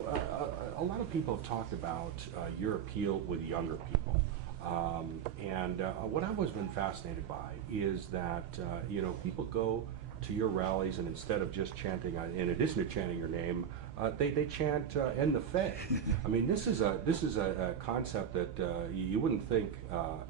A lot of people have talked about your appeal with younger people. And what I've always been fascinated by is that, people go to your rallies and instead of just chanting, in addition to chanting your name, they chant "End the Fed." I mean, this is a concept that you wouldn't think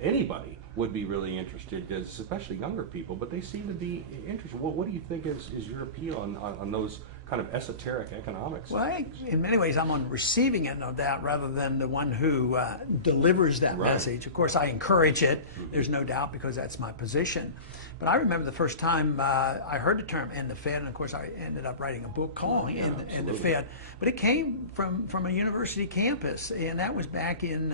anybody would be really interested, especially younger people, but they seem to be interested. What do you think is your appeal on those kind of esoteric economics? Well, in many ways, I'm on the receiving end of that rather than the one who delivers that message. Of course, I encourage it. There's no doubt because that's my position. But I remember the first time I heard the term "end the Fed," and of course, I ended up writing a book calling "End the Fed." But it came from a university campus, and that was back in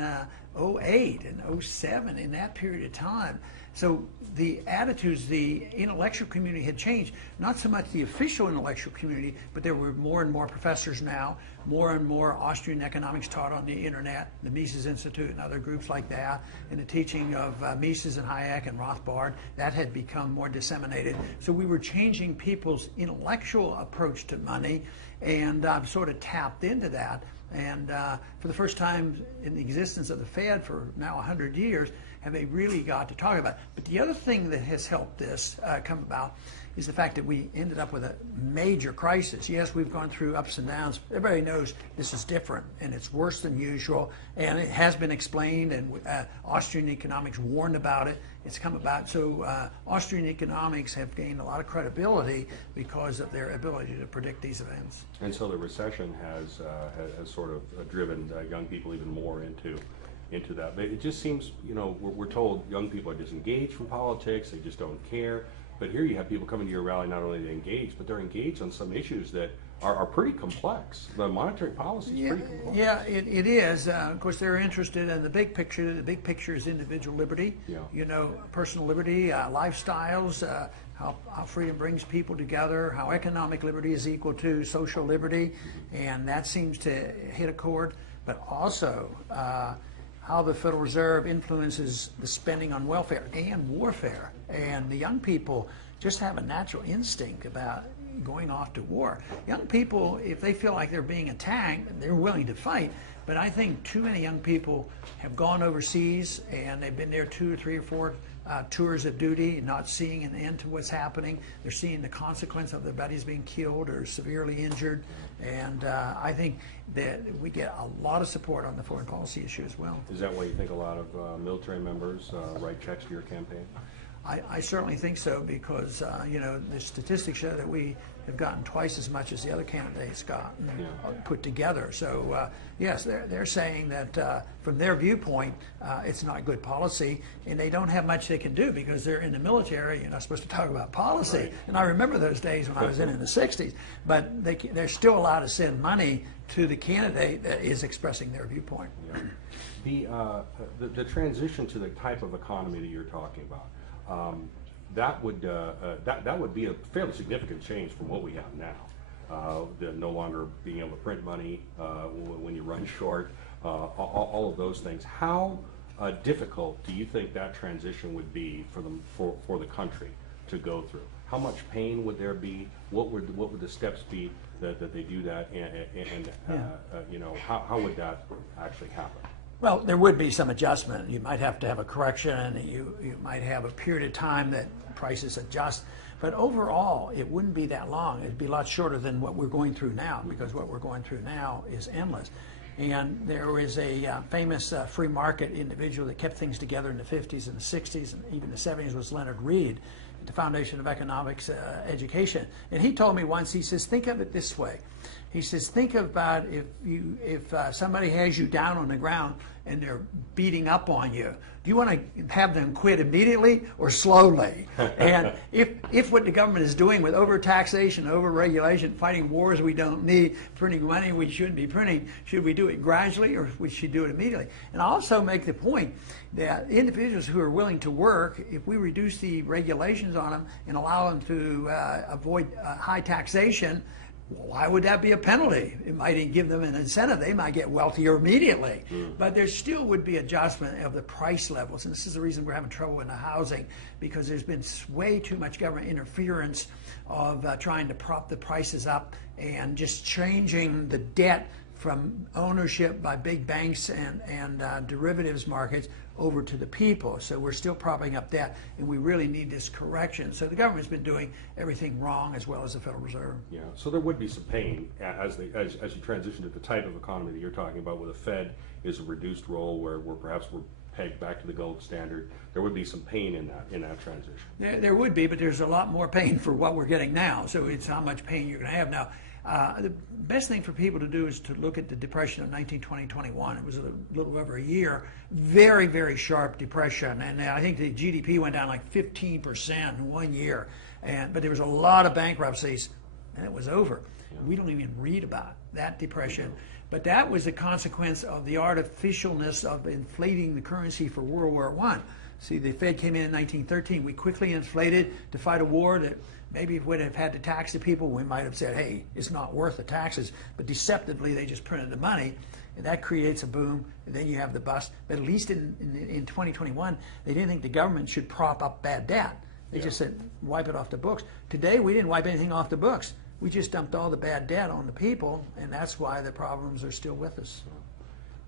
'08 and '07, in that period of time. So the attitudes, the intellectual community had changed, not so much the official intellectual community, but there were more and more professors now, more and more Austrian economics taught on the internet, the Mises Institute and other groups like that, and the teaching of Mises and Hayek and Rothbard, that had become more disseminated. So we were changing people's intellectual approach to money, and I've sort of tapped into that. And for the first time in the existence of the Fed for now 100 years, have they really got to talk about it. But the other thing that has helped this come about is the fact that we ended up with a major crisis. Yes, we've gone through ups and downs. Everybody knows this is different, and it's worse than usual, and it has been explained, and Austrian economics warned about it. It's come about. So Austrian economics have gained a lot of credibility because of their ability to predict these events. And so the recession has sort of driven young people even more into that. But it just seems, we're told young people are disengaged from politics, they just don't care. But here you have people coming to your rally, not only they engaged, but they're engaged on some issues that are pretty complex. The monetary policy is pretty complex. Yeah, it is. Of course, they're interested in the big picture. The big picture is individual liberty, personal liberty, lifestyles, how freedom brings people together, how economic liberty is equal to social liberty, and that seems to hit a chord. But also, how the Federal Reserve influences the spending on welfare and warfare. And the young people just have a natural instinct about going off to war. Young people, if they feel like they're being attacked, they're willing to fight. But I think too many young people have gone overseas and they've been there 2 or 3 or 4 tours of duty, not seeing an end to what's happening. They're seeing the consequence of their buddies being killed or severely injured. And I think that we get a lot of support on the foreign policy issue as well. Is that why you think a lot of military members write checks to your campaign? I certainly think so because, the statistics show that we have gotten twice as much as the other candidates got put together. So, yes, they're saying that from their viewpoint, it's not good policy, and they don't have much they can do because they're in the military. You're not supposed to talk about policy. Right. And I remember those days when I was in the 60s. But they're still allowed to send money to the candidate that is expressing their viewpoint. Yeah. The transition to the type of economy that you're talking about, that would be a fairly significant change from what we have now. The no longer being able to print money when you run short, all of those things. How difficult do you think that transition would be for the country to go through? How much pain would there be? What would the steps be that they do that? And how would that actually happen? Well, there would be some adjustment. You might have to have a correction, and you might have a period of time that prices adjust. But overall, it wouldn't be that long. It'd be a lot shorter than what we're going through now, because what we're going through now is endless. And there is a famous free market individual that kept things together in the 50s and the 60s and even the 70s was Leonard Read, at the Foundation of Economics Education. And he told me once, he says, think of it this way. He says, think about if somebody has you down on the ground and they're beating up on you. Do you want to have them quit immediately or slowly? And if what the government is doing with overtaxation, overregulation, fighting wars we don't need, printing money we shouldn't be printing, should we do it gradually or we should do it immediately? And I also make the point that individuals who are willing to work, if we reduce the regulations on them and allow them to avoid high taxation, why would that be a penalty? It might give them an incentive. They might get wealthier immediately. But there still would be adjustment of the price levels. And this is the reason we're having trouble in the housing, because there's been way too much government interference of trying to prop the prices up and just changing the debt from ownership by big banks and derivatives markets over to the people. So we're still propping up debt, and we really need this correction. So the government's been doing everything wrong, as well as the Federal Reserve. Yeah, so there would be some pain as you transition to the type of economy that you're talking about, where the Fed is a reduced role, where perhaps we're pegged back to the gold standard. There would be some pain in that transition. There would be, but there's a lot more pain for what we're getting now. So it's how much pain you're going to have now. The best thing for people to do is to look at the depression of 1920-21. It was a little over a year. Very, very sharp depression. And I think the GDP went down like 15% in 1 year. But there was a lot of bankruptcies, and it was over. Yeah. We don't even read about that depression. But that was a consequence of the artificialness of inflating the currency for World War I. See, the Fed came in 1913. We quickly inflated to fight a war that maybe if we would have had to tax the people, we might have said, hey, it's not worth the taxes. But deceptively, they just printed the money, and that creates a boom, and then you have the bust. But at least in 2021, they didn't think the government should prop up bad debt. They just said, wipe it off the books. Today, we didn't wipe anything off the books. We just dumped all the bad debt on the people, and that's why the problems are still with us.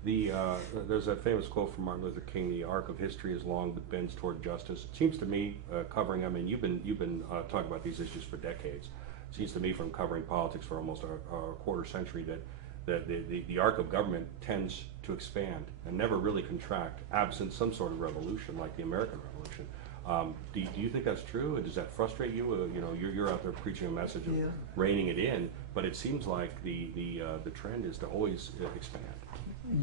There's that famous quote from Martin Luther King: "The arc of history is long but bends toward justice." It seems to me, covering, I mean, you've been talking about these issues for decades. It seems to me, from covering politics for almost a quarter century, that the arc of government tends to expand and never really contract, absent some sort of revolution like the American Revolution. Do you think that's true? Does that frustrate you? You're out there preaching a message of reining it in, but it seems like the trend is to always expand.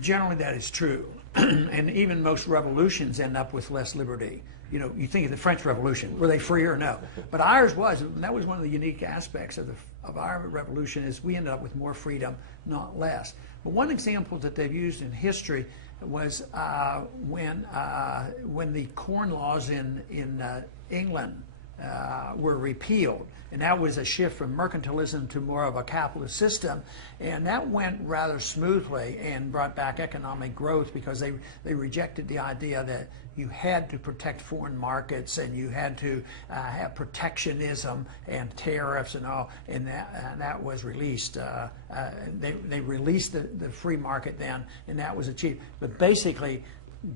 Generally, that is true, and even most revolutions end up with less liberty. You think of the French Revolution. Were they free or no? But ours was, and that was one of the unique aspects of our revolution, is we ended up with more freedom, not less. But one example that they've used in history was when the Corn Laws in England were repealed, and that was a shift from mercantilism to more of a capitalist system, and that went rather smoothly and brought back economic growth because they rejected the idea that you had to protect foreign markets and you had to have protectionism and tariffs and all, and that was released. They released the free market then, and that was achieved. But basically,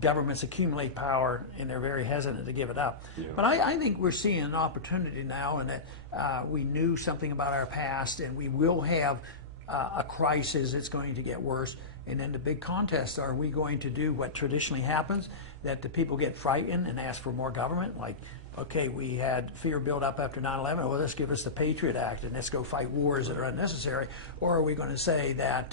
governments accumulate power, and they're very hesitant to give it up. Yeah. But I think we're seeing an opportunity now, and that we knew something about our past, and we will have a crisis. It's going to get worse. And then the big contest, are we going to do what traditionally happens, that the people get frightened and ask for more government? Like, okay, we had fear build up after 9/11, well, let's give us the Patriot Act and let's go fight wars that are unnecessary. Or are we going to say that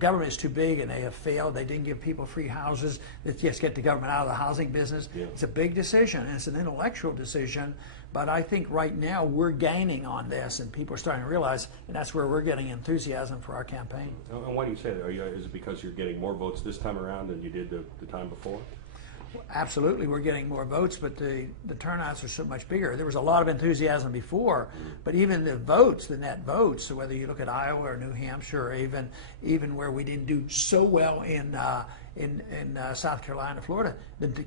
government is too big and they have failed, they didn't give people free houses, let's just get the government out of the housing business? Yeah. It's a big decision, and it's an intellectual decision, but I think right now we're gaining on this, and people are starting to realize, and that's where we're getting enthusiasm for our campaign. And why do you say that? Is it because you're getting more votes this time around than you did the time before? Absolutely, we're getting more votes, but the turnouts are so much bigger. There was a lot of enthusiasm before, but even the votes, the net votes, so whether you look at Iowa or New Hampshire, or even where we didn't do so well in South Carolina, Florida,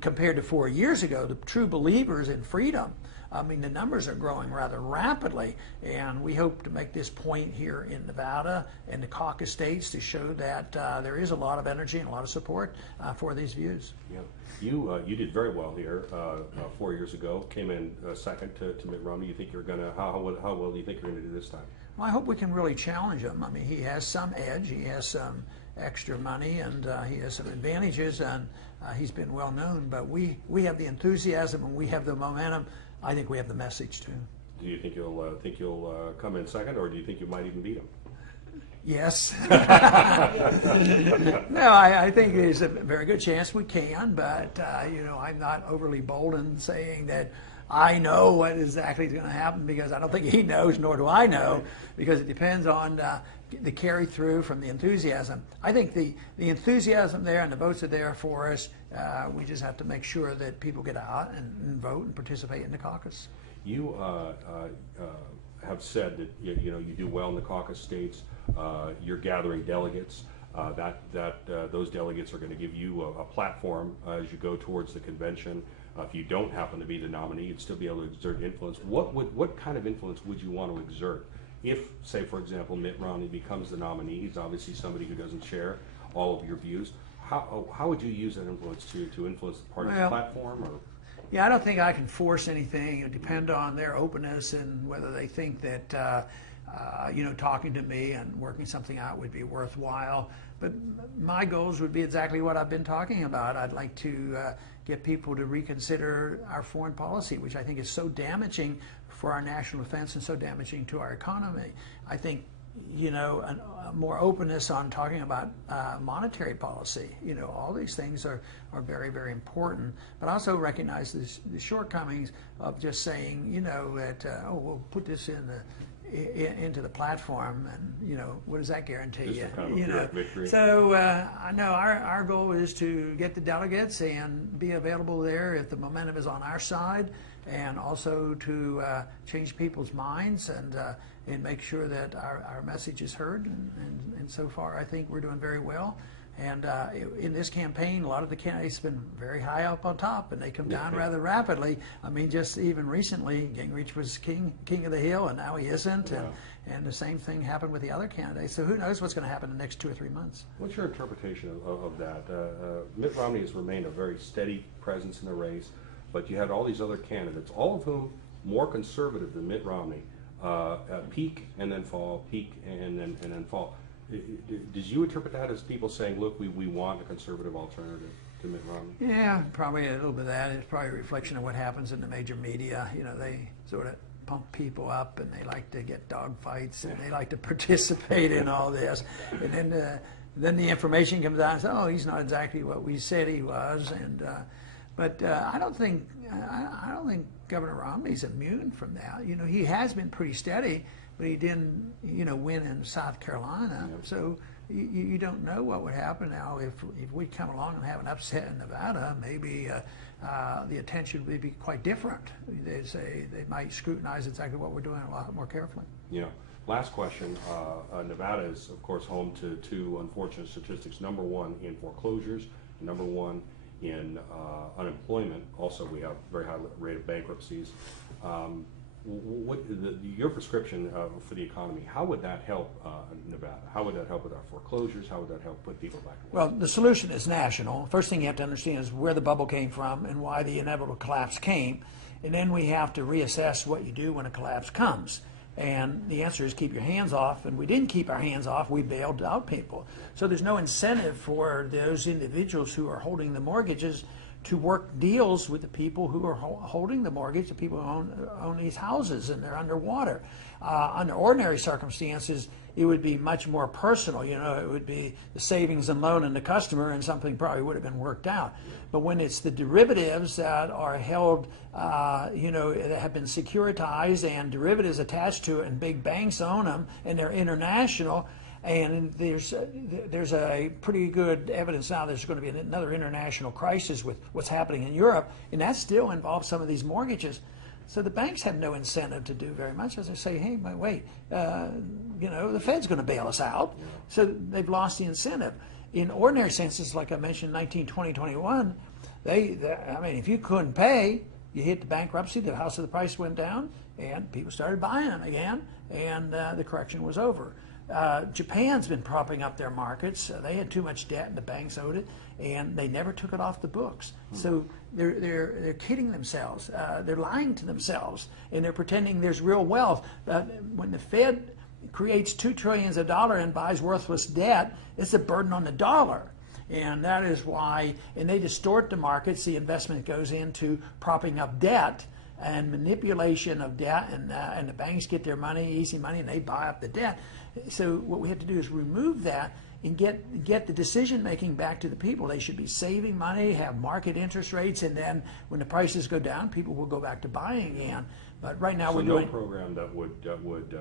compared to 4 years ago, the true believers in freedom, I mean, the numbers are growing rather rapidly, and we hope to make this point here in Nevada and the caucus states to show that there is a lot of energy and a lot of support for these views. Yeah, you did very well here 4 years ago. Came in second to Mitt Romney. You think you're gonna how well do you think you're gonna do this time? Well, I hope we can really challenge him. I mean, he has some edge. He has some extra money, and he has some advantages, and he's been well known. But we have the enthusiasm and we have the momentum. I think we have the message too. Do you think you'll come in second, or do you think you might even beat him? Yes. No, I think there's a very good chance we can, but I'm not overly bold in saying that I know what exactly is going to happen, because I don't think he knows, nor do I know, because it depends on the carry through from the enthusiasm. I think the enthusiasm there and the votes are there for us. We just have to make sure that people get out and vote and participate in the caucus. You have said that you do well in the caucus states. You're gathering delegates. Those delegates are going to give you a platform as you go towards the convention. If you don't happen to be the nominee, you'd still be able to exert influence. What kind of influence would you want to exert if, say, for example, Mitt Romney becomes the nominee, he's obviously somebody who doesn't share all of your views. How would you use that influence to influence the party's platform? Or? Yeah, I don't think I can force anything. It would depend on their openness and whether they think that talking to me and working something out would be worthwhile. But my goals would be exactly what I've been talking about. I'd like to get people to reconsider our foreign policy, which I think is so damaging for our national defense and so damaging to our economy. I think a more openness on talking about monetary policy. All these things are very, very important. But I also recognize the shortcomings of just saying, that, we'll put this into the platform, and what does that guarantee you? Kind of victory. So I know our goal is to get the delegates and be available there if the momentum is on our side, and also to change people's minds and make sure that our message is heard. And so far, I think we're doing very well. And in this campaign, a lot of the candidates have been very high up on top, and they come down rather rapidly. I mean, just even recently, Gingrich was king of the hill, and now he isn't. Yeah. And the same thing happened with the other candidates. So who knows what's going to happen in the next 2 or 3 months? What's your interpretation of that? Mitt Romney has remained a very steady presence in the race, but you had all these other candidates, all of whom more conservative than Mitt Romney, peak and then fall, peak and then fall. Did you interpret that as people saying, look, we want a conservative alternative to Mitt Romney? Yeah, probably a little bit of that. It's probably a reflection of what happens in the major media. They sort of pump people up, and they like to get dog fights, and they like to participate in all this. And then the information comes out and says, oh, he's not exactly what we said he was. But I don't think Governor Romney's immune from that. He has been pretty steady, but he didn't, win in South Carolina. Yep. So you don't know what would happen now if we come along and have an upset in Nevada. Maybe the attention would be quite different. They say they might scrutinize exactly what we're doing a lot more carefully. Last question. Nevada is, of course, home to two unfortunate statistics. Number one in foreclosures, number one in unemployment. Also, we have a very high rate of bankruptcies. Your prescription for the economy, how would that help Nevada? How would that help with our foreclosures? How would that help put people back to work? Well, the solution is national. First thing you have to understand is where the bubble came from and why the inevitable collapse came. And then we have to reassess what you do when a collapse comes. And the answer is keep your hands off. And we didn't keep our hands off. We bailed out people. So there's no incentive for those individuals who are holding the mortgages to work deals with the people who are holding the mortgage, the people who own these houses, and they're underwater. Under ordinary circumstances, it would be much more personal. It would be the savings and loan and the customer, and something probably would have been worked out. But when it's the derivatives that are held, that have been securitized and derivatives attached to it, and big banks own them, and they're international, and there's a pretty good evidence now there's going to be another international crisis with what's happening in Europe, and that still involves some of these mortgages. So the banks have no incentive to do very much, as they say, hey, wait, the Fed's going to bail us out. So they've lost the incentive. In ordinary senses, like I mentioned, 19, 20, 21, if you couldn't pay, you hit the bankruptcy, the house of the price went down, and people started buying them again, and the correction was over. Japan's been propping up their markets. They had too much debt, and the banks owed it, and they never took it off the books. So they're kidding themselves. They're lying to themselves, and they're pretending there's real wealth. When the Fed creates $2 trillion and buys worthless debt, it's a burden on the dollar. And that is why, and they distort the markets. The investment goes into propping up debt and manipulation of debt, and the banks get their money, easy money, and they buy up the debt. So what we have to do is remove that and get the decision making back to the people. They should be saving money, have market interest rates, and then when the prices go down, people will go back to buying again. But right now we're doing no program that would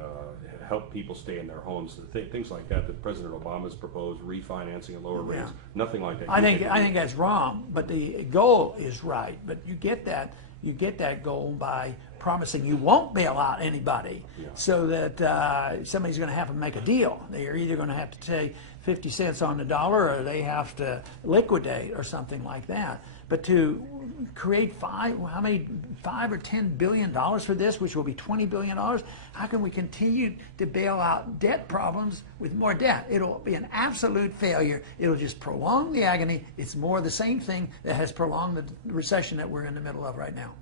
help people stay in their homes. Things like that President Obama's proposed, refinancing at lower rates, nothing like that. I think that's wrong, but the goal is right. But you get that goal by promising you won't bail out anybody, so that somebody's going to have to make a deal. They're either going to have to say 50 cents on the dollar, or they have to liquidate or something like that. But to create $5 or $10 billion for this, which will be $20 billion, how can we continue to bail out debt problems with more debt? It'll be an absolute failure. It'll just prolong the agony. It's more the same thing that has prolonged the recession that we're in the middle of right now.